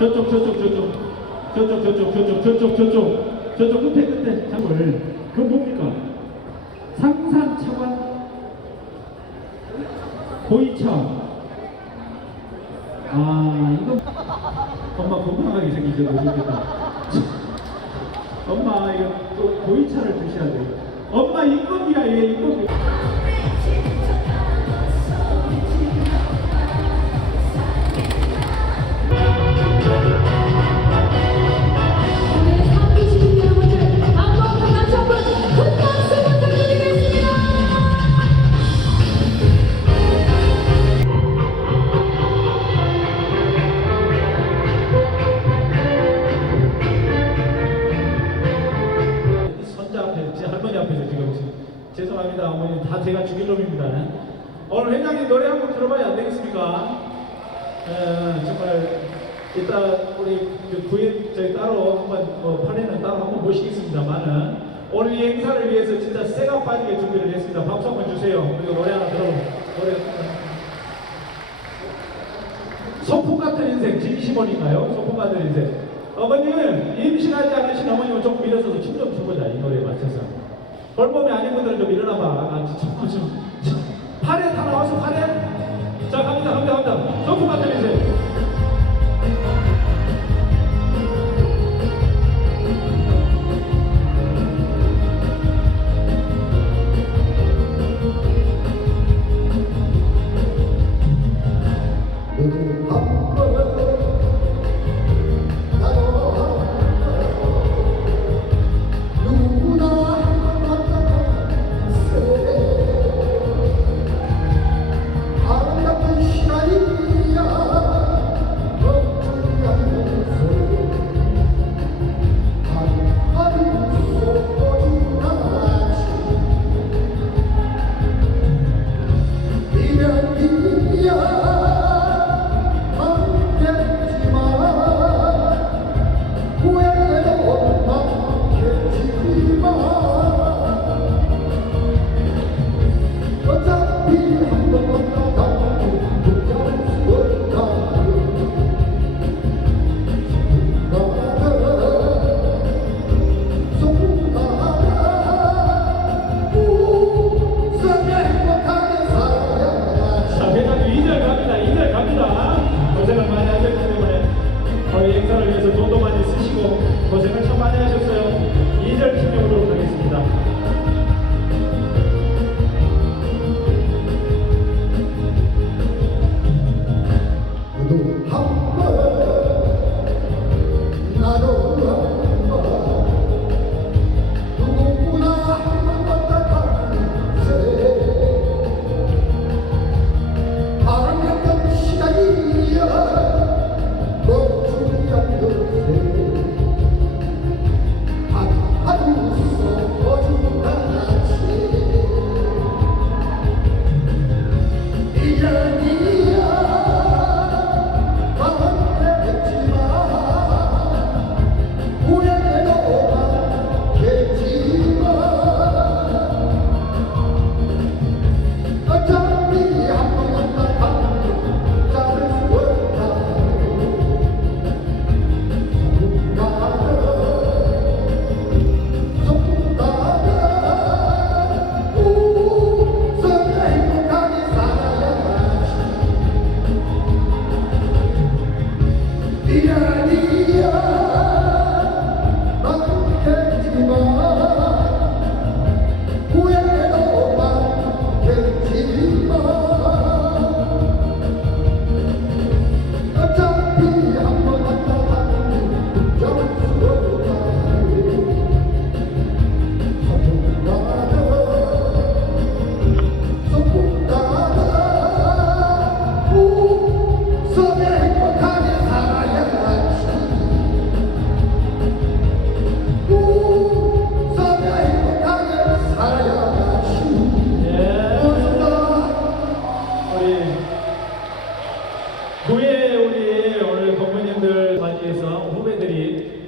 저쪽 저쪽 저쪽. 저쪽 저쪽 저쪽 저쪽 저쪽. 저쪽 끝에 끝에. 장을. 그건 뭡니까? 상산 차관? 보이차? 아 이거. 엄마 건강하게 너무 좋겠다. 엄마 이거 또 보이차를 드셔야 돼요. 엄마 인건비야 얘 인건비 앞에, 제 할머니 앞에서 지금 죄송합니다 어머니 다 제가 죽일 놈입니다 오늘 회장님 노래 한 곡 들어봐야 안 되겠습니까? 에, 정말 이따 우리 그 구인 저희 따로 한번 어, 판에는 따로 한번 모시겠습니다만은 오늘 이 행사를 위해서 진짜 쇠가 빠지게 준비를 했습니다 박수 한번 주세요 그리고 노래 하나 들어 노래 소풍 같은 인생 진시몬인가요? 소풍 같은 인생. 어머님은 임신하지 않으신 어머님은 조금 일어서서 춤좀 춰보자 이 노래에 맞춰서. 볼몸이 아닌 분들은 좀 일어나봐. 아, 좀, 좀, 좀. 팔에 다 나와서 팔에. 자 갑니다 갑니다 갑니다. 인생. 너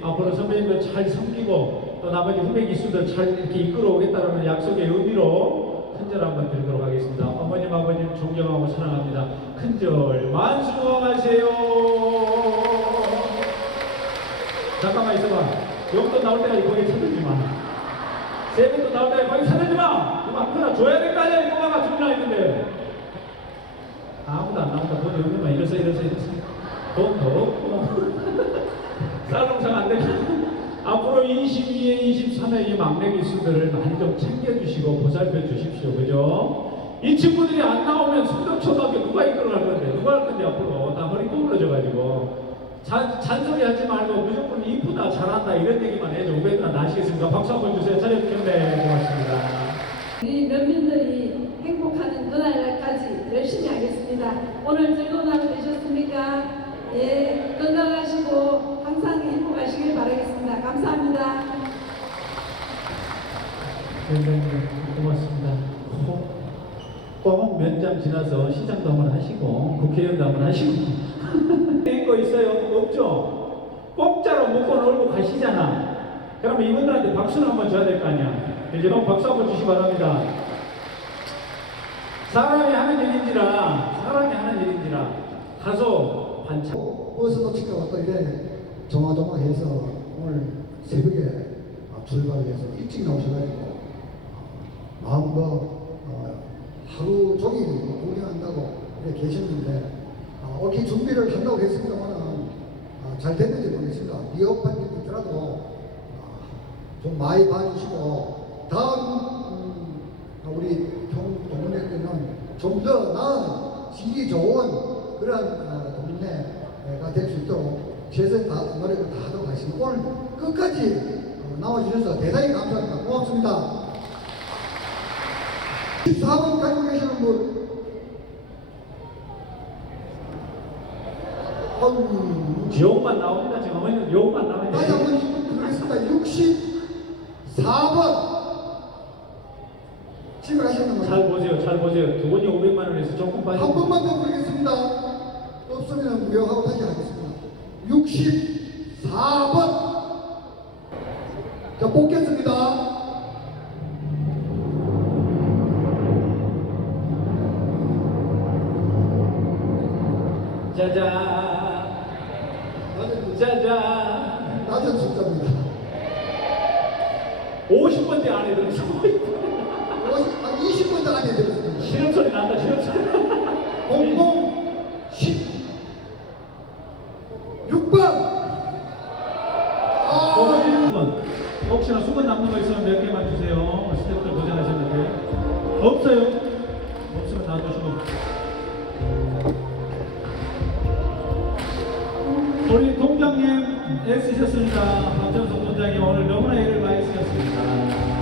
앞으로 선배님들 잘 섬기고 또 나머지 후배 기수들 잘 이렇게 이끌어 오겠다는 약속의 의미로 큰절 한번 드리도록 하겠습니다. 어머님 아버님 존경하고 사랑합니다. 큰절 만수하세요. 잠깐만 있어봐. 용돈 나올 때까지 거기 쳐들지 마. 세금도 나올 때까지 거기 쳐들지 마. 이거 아무나 줘야 될 거 아니야. 이거가 주문라 했는데. 아무도 안 나온다. 돈이 없는만 이래서 이래서 이래서. 돈도 없고. 쌀농사가 안 되고. 앞으로 22회, 23회 이 막내 기수들을 많이 좀 챙겨주시고 보살펴 주십시오. 그죠? 이 친구들이 안 나오면 성덕초등학교 누가 이끌어갈 건데, 누가 할 건데, 앞으로. 다 머리 구부러져가지고. 잔, 잔소리 하지 말고 무조건 이쁘다, 잘한다, 이런 얘기만 해줘. 후배들 나시겠습니까? 박수 한번 주세요. 차려주셨네. 고맙습니다. 우리 면민들이 행복하는 그날까지 열심히 하겠습니다. 오늘 즐거운 하루 되셨습니까? 예, 건강하시고 바라겠습니다. 감사합니다. 네, 고맙습니다. 꼭 면장 지나서 시장도 한번 하시고 국회의원도 한번 하시고 된거 있어요? 없죠? 공짜로 먹고 놀고 가시잖아. 그러면 이분들한테 박수를 한번 줘야 될 거 아니야. 이제 그럼 박수 한번 주시기 바랍니다. 사람이 하는 일인지라 사람이 하는 일인지라 다소 반찬. 버스도 지켜고 또 이래 조마조마해서 오늘 새벽에 아, 출발을 해서 일찍 나오셔가지고 아, 마음과 어, 하루 종일 공연한다고 이렇게 계셨는데 아, 오기 준비를 한다고 했습니다만은 아, 잘 됐는지 모르겠습니다. 미흡한 게 있더라도 아, 좀 많이 봐주시고 다음 음, 우리 형 동문회 때는 좀 더 나은 질이 좋은 그런 어, 동문회가 될 수 있도록 최선을 다 노력을 다 하도록 하겠습니다. 오늘 끝까지 어, 나와주셔서 대단히 감사합니다. 고맙습니다. 14번 가지고 계시는 분. 아유, 욕만 나옵니다. 지금 어머니는 욕만 나와요. 다시 한번 부르겠습니다. 64번. 집에 가시는 분. 잘 보세요, 잘 보세요. 두 분이 500만 원에서 조금 빠지. 한 번만 더 부르겠습니다. 없으면 무효하고 다시 하겠습니다. 64번. 자, 뽑겠습니다. 짜잔, 짜잔. 낮은 숫자입니다. 50번째 안에 들어서 없으면 놔주시고 우리 동장님 애쓰셨습니다. 박정석 원장님 오늘 너무나 일을 많이 쓰셨습니다.